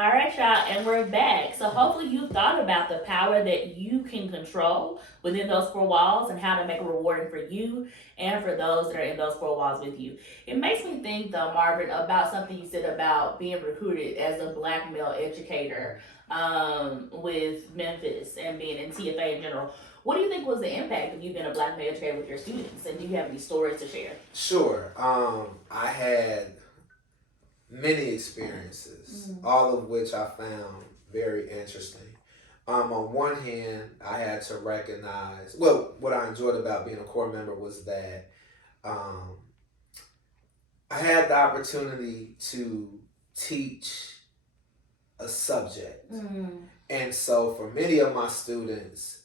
All right, y'all, and we're back. So hopefully you thought about the power that you can control within those four walls and how to make it rewarding for you and for those that are in those four walls with you. It makes me think, though, Marvin, about something you said about being recruited as a black male educator with Memphis and being in TFA in general. What do you think was the impact of you being a black male educator with your students? And do you have any stories to share? Sure. I had many experiences, all of which I found very interesting. On one hand, I had to recognize, well, what I enjoyed about being a core member was that um, I had the opportunity to teach a subject. Mm. And so for many of my students,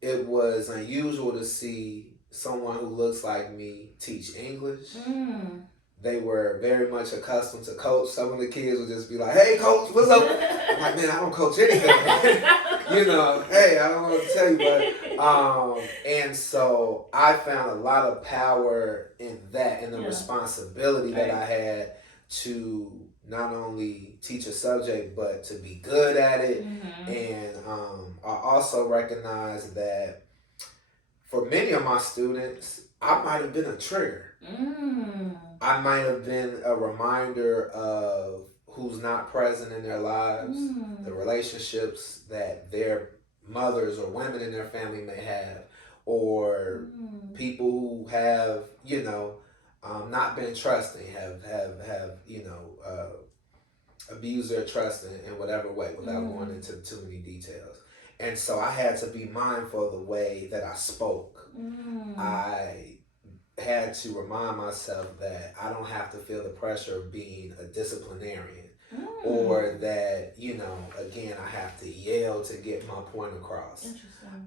it was unusual to see someone who looks like me teach English. Mm. They were very much accustomed to coach. Some of the kids would just be like, "Hey, coach, what's up?" I'm like, "Man, I don't coach anything." Hey, I don't know what to tell you, and so I found a lot of power in that, and the responsibility that I had to not only teach a subject but to be good at it. And I also recognize that for many of my students, I might have been a trigger. I might have been a reminder of who's not present in their lives, the relationships that their mothers or women in their family may have, or people who have, not been trusting, have abused their trust in whatever way without going into too many details. And so I had to be mindful of the way that I spoke. I had to remind myself that I don't have to feel the pressure of being a disciplinarian or that, again, I have to yell to get my point across.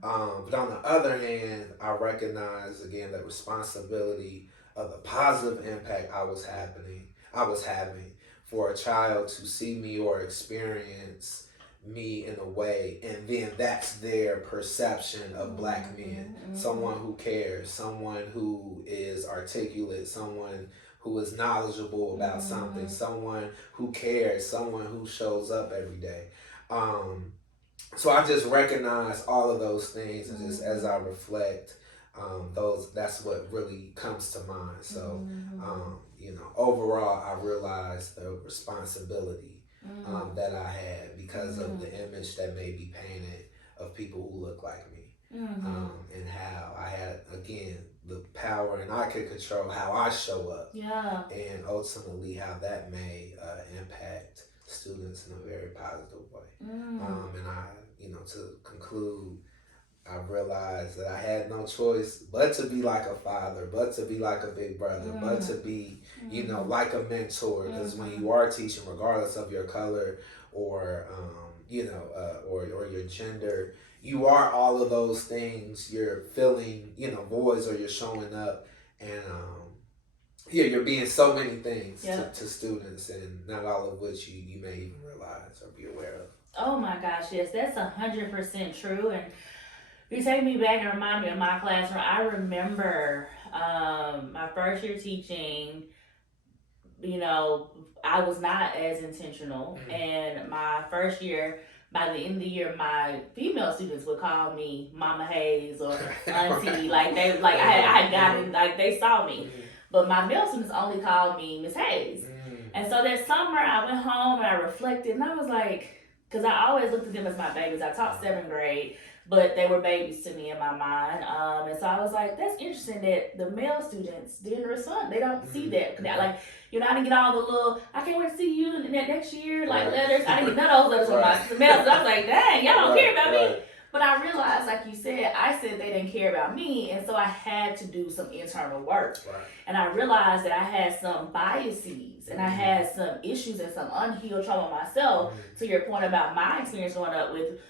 But on the other hand, I recognize, again, the responsibility of the positive impact I was having for a child to see me or experience me in a way, and then that's their perception of black men. Someone who cares, someone who is articulate, someone who is knowledgeable about something, someone who cares, someone who shows up every day. So I just recognize all of those things, and just as I reflect, that's what really comes to mind. So overall, I realized the responsibility that I had because of the image that may be painted of people who look like me. And how I had, again, the power and I could control how I show up. And ultimately how that may impact students in a very positive way. And I, to conclude, I realized that I had no choice but to be like a father, but to be like a big brother, but to be, like a mentor. Because when you are teaching, regardless of your color or, or your gender, you are all of those things. You're filling, voids, or you're showing up, and you're being so many things to students, and not all of which you may even realize or be aware of. Oh my gosh, yes, that's 100% true. And you take me back and remind me of my classroom. I remember my first year teaching, I was not as intentional. And my first year, by the end of the year, my female students would call me Mama Hayes or Auntie. I had gotten, they saw me. But my male students only called me Miss Hayes. And so that summer, I went home and I reflected, and I was like, because I always looked at them as my babies. I taught 7th grade, but they were babies to me in my mind. And so I was like, that's interesting that the male students didn't respond. They don't see that. I didn't get all the little, I can't wait to see you in that next year, letters. I didn't get none of those letters from my males. I was like, dang, y'all don't care about me. But I realized, like you said, I said they didn't care about me, and so I had to do some internal work. And I realized that I had some biases, and I had some issues and some unhealed trauma myself, to your point about my experience growing up with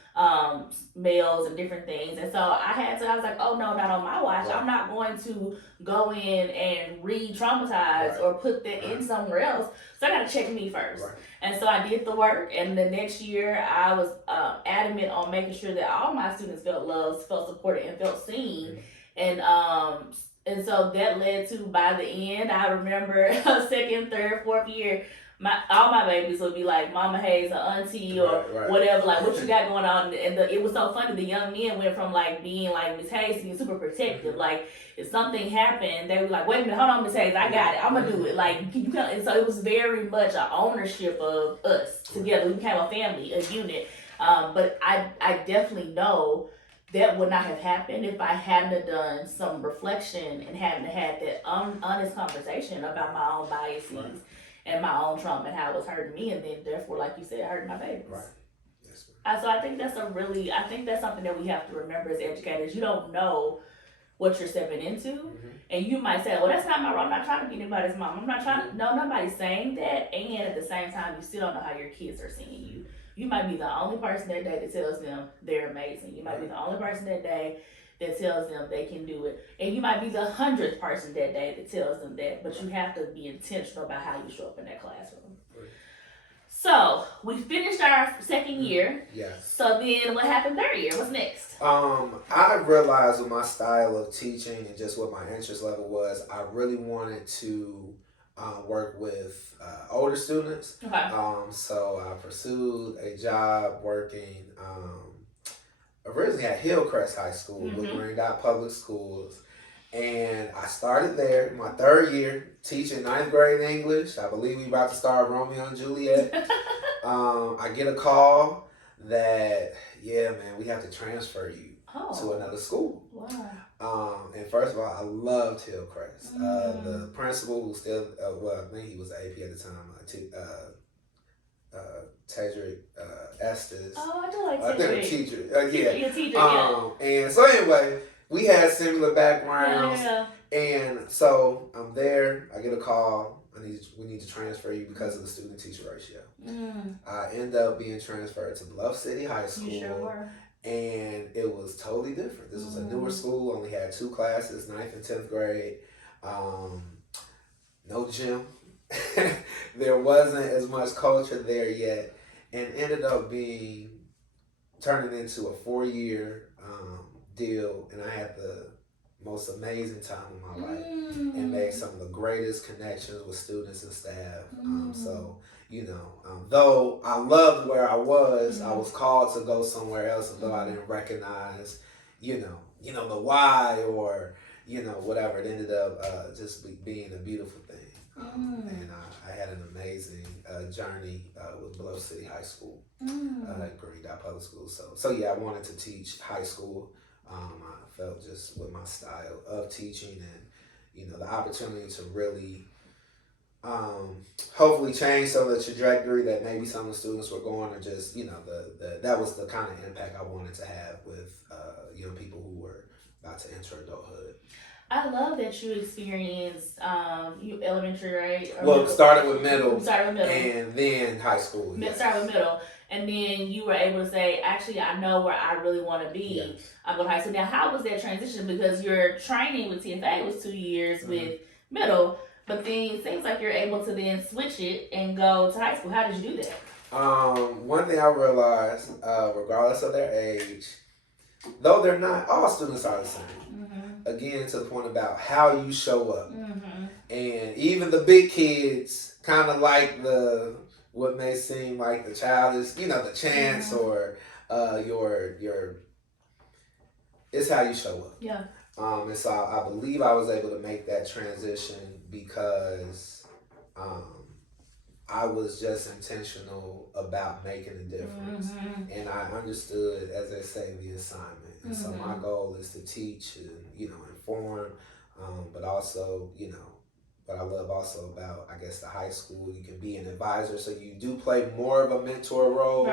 males and different things. And so I was like, oh no, not on my watch. I'm not going to go in and re-traumatize or put that in somewhere else. So I got to check me first. And so I did the work, and the next year I was adamant on making sure that all my students felt loved, felt supported, and felt seen. And so that led to, by the end, I remember second, third, fourth year, all my babies would be like Mama Hayes or Auntie or whatever, like what you got going on. And it was so funny. The young men went from like being like Miss Hayes to being super protective. Like if something happened, they were like, "Wait a minute, hold on, Miss Hayes, I got it. I'm gonna do it." Like and so it was very much an ownership of us together. We became a family, a unit. But I definitely know that would not have happened if I hadn't done some reflection and hadn't had that honest conversation about my own biases and my own trauma and how it was hurting me, and then therefore, like you said, hurting my babies. Right. Yes, so I think that's something that we have to remember as educators. You don't know what you're stepping into, and you might say, "Well, that's not my role. I'm not trying to be anybody's mom. I'm not trying to." No, nobody's saying that, and at the same time, you still don't know how your kids are seeing you. You might be the only person that day that tells them they're amazing. You might be the only person that day that tells them they can do it. And you might be the 100th person that day that tells them that, but you have to be intentional about how you show up in that classroom. Right. So, we finished our second year. Yes. So then what happened third year? What's next? I realized with my style of teaching and just what my interest level was, I really wanted to work with older students. Okay. So I pursued a job working originally at Hillcrest High School with Green Dot Public Schools. And I started there my third year teaching 9th grade English. I believe we about to start Romeo and Juliet. I get a call that, yeah, man, we have to transfer you to another school. Wow. And first of all, I loved Hillcrest. The principal, who still, I think he was the AP at the time, Tedrick Estes. Oh, I do like Tedrick. I think a teacher. Yeah. Your teacher, yeah. And so anyway, we had similar backgrounds. Yeah. And so I'm there. I get a call. We need to transfer you because of the student-teacher ratio. I end up being transferred to Bluff City High School. You sure were. And it was totally different. This was a newer school. Only had 2 classes, 9th and 10th grade. No gym. There wasn't as much culture there yet, and ended up turning into a 4-year deal, and I had the most amazing time of my life and made some of the greatest connections with students and staff. So, though I loved where I was called to go somewhere else, and though I didn't recognize, the why or, whatever, it ended up just being a beautiful thing. And I had an amazing journey with Bluff City High School, at Green Dot Public School. So yeah, I wanted to teach high school. I felt just with my style of teaching and, the opportunity to really hopefully change some of the trajectory that maybe some of the students were going, or just, that was the kind of impact I wanted to have with young people who were about to enter adulthood. I love that you experienced you elementary, right? Well, started with middle. And then high school. Yes. Started with middle. And then you were able to say, actually, I know where I really want to be. Yes. I'm going to high school. Now, how was that transition? Because your training with TFA was 2 years with middle, but then it seems like you're able to then switch it and go to high school. How did you do that? One thing I realized, regardless of their age, though they're not, all students are the same. Again, to the point about how you show up. And even the big kids kind of like what may seem like the childish, the chance or your it's how you show up. Yeah. And so I believe I was able to make that transition because I was just intentional about making a difference. And I understood, as they say, the assignment. And so my goal is to teach and, inform, but also, what I love also about, I guess, the high school, you can be an advisor. So you do play more of a mentor role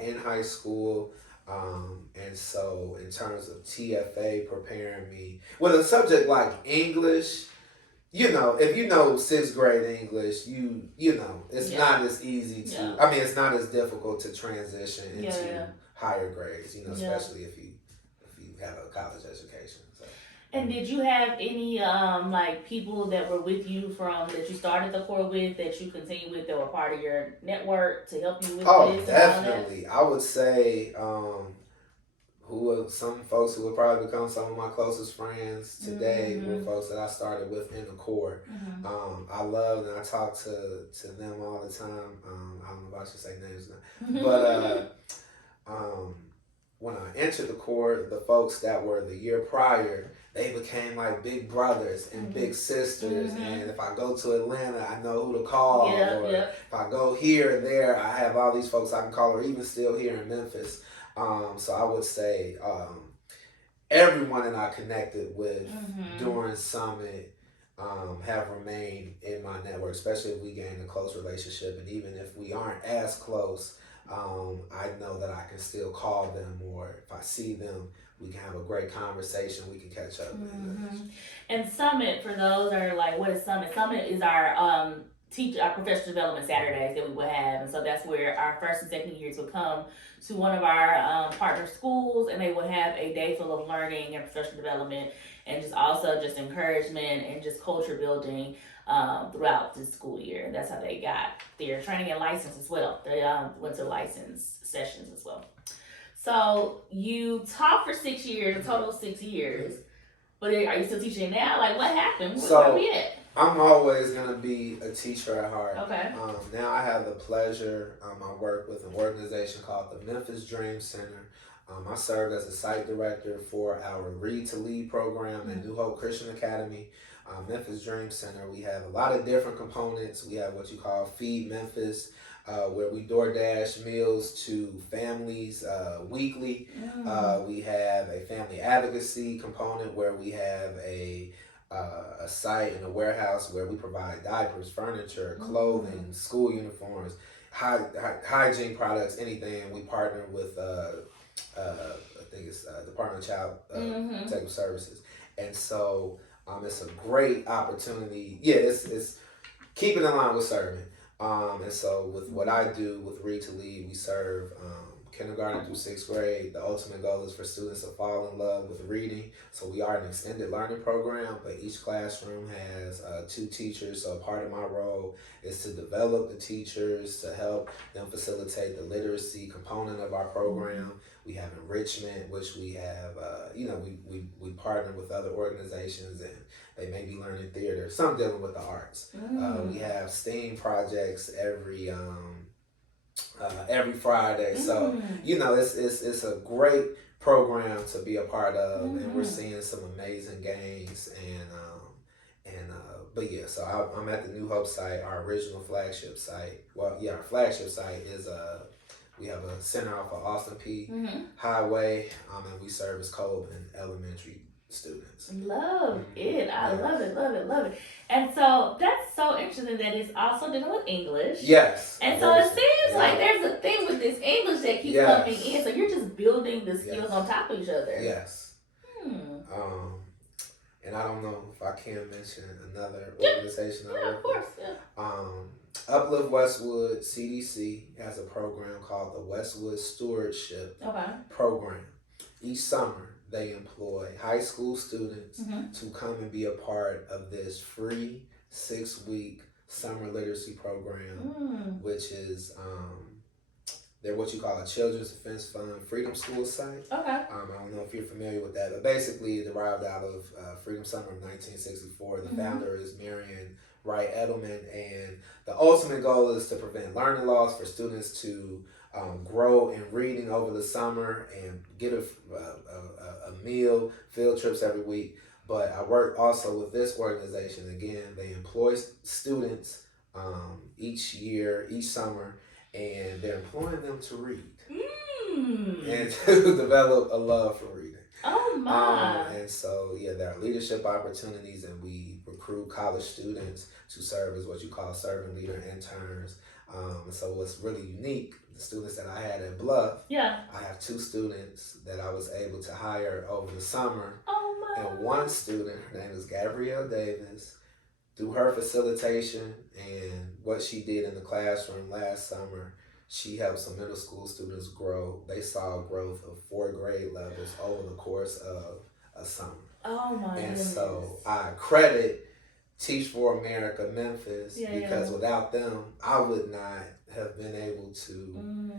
in high school. And so in terms of TFA preparing me, with a subject like English, if you know 6th grade English, it's not as easy to, it's not as difficult to transition into higher grades, especially if you have a college education. So. And did you have any people that were with you that you started the Corps with, that you continue with, that were part of your network to help you with this? Oh, definitely. I would say some folks who would probably become some of my closest friends today were Mm-hmm. folks that I started with in the core. Mm-hmm. I love and I talk to them all the time. I don't know if I should say names now, but um, when I entered the core, the folks that were the year prior, they became like big brothers and Mm-hmm. big sisters. Mm-hmm. And if I go to Atlanta, I know who to call. Yep, Or yep. if I go here and there, I have all these folks I can call, or even still here in Memphis. So I would say everyone that I connected with during Summit have remained in my network, especially if we gain a close relationship. And even if we aren't as close, I know that I can still call them, or if I see them, we can have a great conversation. We can catch up. And Summit, for those that are like, what is Summit? Summit is our our professional development Saturdays that we would have, and so that's where our first and second years would come to one of our partner schools, and they would have a day full of learning and professional development, and just also just encouragement and just culture building throughout the school year. That's how they got their training and license as well. They went to license sessions as well. So you taught for 6 years, a total of 6 years. But are you still teaching now? Like, what happened? Where we at? I'm always going to be a teacher at heart. Okay. Now I have the pleasure, I work with an organization called the Memphis Dream Center. I served as a site director for our Read to Lead program at New Hope Christian Academy. Memphis Dream Center, we have a lot of different components. We have what you call Feed Memphis, where we DoorDash meals to families weekly. We have a family advocacy component where we have a site and a warehouse where we provide diapers, furniture, clothing, school uniforms, hygiene products, anything. We partner with I think it's Department of Child Protective Services, and so it's a great opportunity. Yeah, it's keeping in line with serving. And so with what I do with Read to Lead, we serve kindergarten through 6th grade. The ultimate goal is for students to fall in love with reading. So we are an extended learning program, but each classroom has 2 teachers. So part of my role is to develop the teachers, to help them facilitate the literacy component of our program. We have enrichment, which we have, we partner with other organizations, and they may be learning theater, some dealing with the arts. We have STEAM projects every Friday. So, it's a great program to be a part of, and we're seeing some amazing gains. But yeah, so I'm at the New Hope site, our original flagship site. Well, yeah, our flagship site is we have a center off of Austin P. Highway, and we service Colburn Elementary students. Love it. I love it. And so that's so interesting that it's also dealing with English. Yes. And so it seems like there's a thing with this English that keeps coming in. So you're just building the skills on top of each other. Yes. And I don't know if I can mention another organization I work with. Uplift Westwood CDC has a program called the Westwood Stewardship Program. Each summer, they employ high school students to come and be a part of this free 6-week summer literacy program, which is they're what you call a Children's Defense Fund Freedom School site. I don't know if you're familiar with that, but basically derived out of Freedom Summer of 1964. The founder is Marion Wright Edelman, and the ultimate goal is to prevent learning loss for students to grow in reading over the summer and get a meal, field trips every week. But I work also with this organization. Again, they employ students each year, each summer, and they're employing them to read and to develop a love for reading. Oh my! And so there are leadership opportunities, and we recruit college students to serve as what you call servant leader interns. And so what's really unique, the students that I had at Bluff, I have 2 students that I was able to hire over the summer. Oh my! And one student, her name is Gabrielle Davis. Through her facilitation and what she did in the classroom last summer, she helped some middle school students grow. They saw a growth of 4 grade levels over the course of a summer. Oh my And goodness. so I credit Teach for America Memphis because without them, I would not have been able to,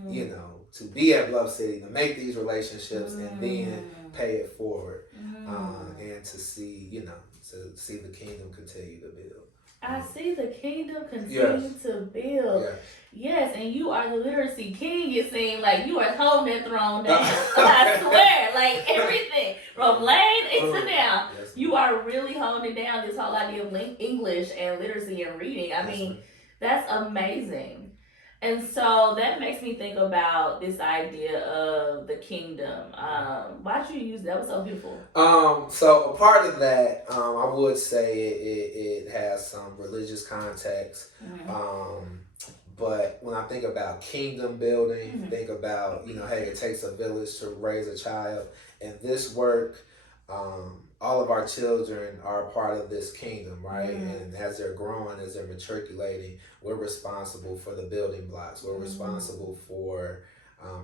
you know, to be at Bluff City, to make these relationships and then pay it forward, and to see, you know, to see the kingdom continue to build. I see the kingdom continue to build. Yes. Yes, and you are the literacy king. It seems like you are holding that throne down. I swear, like everything from laying into now, you are really holding down this whole idea of English and literacy and reading. I mean, that's amazing. And so that makes me think about this idea of the kingdom. Why'd you use that? That was so beautiful. So a part of that, I would say it has some religious context. But when I think about kingdom building, think about, you know, hey, it takes a village to raise a child. And this work, all of our children are a part of this kingdom, right? And as they're growing, as they're matriculating, we're responsible for the building blocks. We're responsible for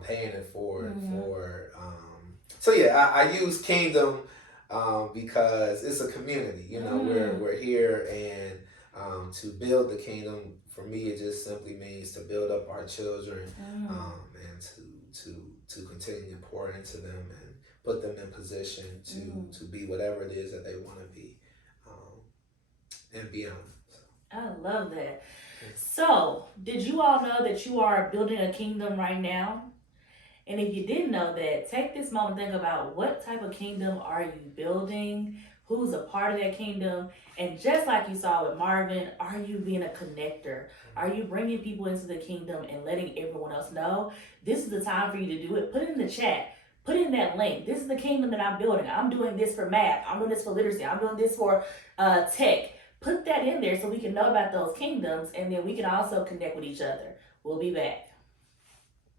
paying it forward. So yeah, I use kingdom because it's a community. You know, we're here, and to build the kingdom, for me, it just simply means to build up our children, and to continue to pour into them and put them in position to be whatever it is that they want to be, and beyond. I love that. So, did you all know that you are building a kingdom right now? And if you didn't know that, take this moment and think about what type of kingdom are you building? Who's a part of that kingdom? And just like you saw with Marvin, are you being a connector? Are you bringing people into the kingdom and letting everyone else know this is the time for you to do it? Put it in the chat. Put in that link. This is the kingdom that I'm building. I'm doing this for math. I'm doing this for literacy. I'm doing this for tech. Put that in there so we can know about those kingdoms, and then we can also connect with each other. We'll be back.